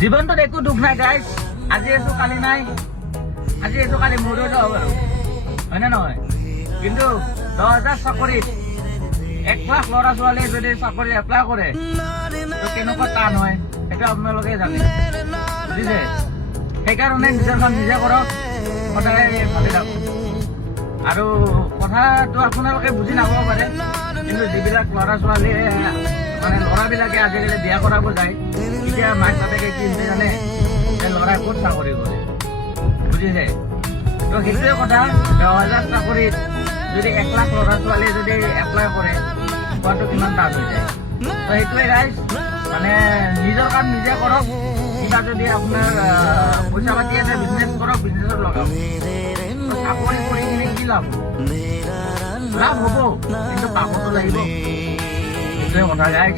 জীৱনটোত একো দুখ নাই গাইজ। আজি আছো কালি নাই, আজি আছো কালি মৰিও যাব পাৰো, হয়নে নহয়? কিন্তু 10,000 চাকৰিত 1 লাখ ল'ৰা ছোৱালীয়ে যদি চাকৰি এপ্লাই কৰে তো কেনেকুৱা টান হয় সেইটো আপোনালোকে জানে, বুজিছে? সেইকাৰণে নিজৰ কাম নিজে কৰক, সদায় ভাবি থাকক। আৰু কথাটো আপোনালোকে বুজি নাপাব পাৰে, কিন্তু যিবিলাক ল'ৰা ছোৱালীয়ে মানে ল'ৰাবিলাকে আজিকালি বিয়া কৰাব যায়, এতিয়া মাক বাপেকে কি হৈছে জানে, যে ল'ৰাই ক'ত চাকৰি কৰে, বুজিছে? তো সেইটোৱে কথা। 10,000 চাকৰিত যদি 1 লাখ ল'ৰা ছোৱালীয়ে যদি এপ্লাই কৰে পোৱাটো কিমান টান হৈ যায়। তো সেইটোৱে গাইজ, মানে নিজৰ কাম নিজে কৰক। কিবা যদি আপোনাৰ পইচা পাতি আছে বিজনেছ কৰক, বিজনেছত লগাওক। চাকৰি কৰি কিনে কি লাভ হ'ব? লাভ হ'ব, কিন্তু পাবতো লাগিব। সেইটোৱে কথা গাইজ।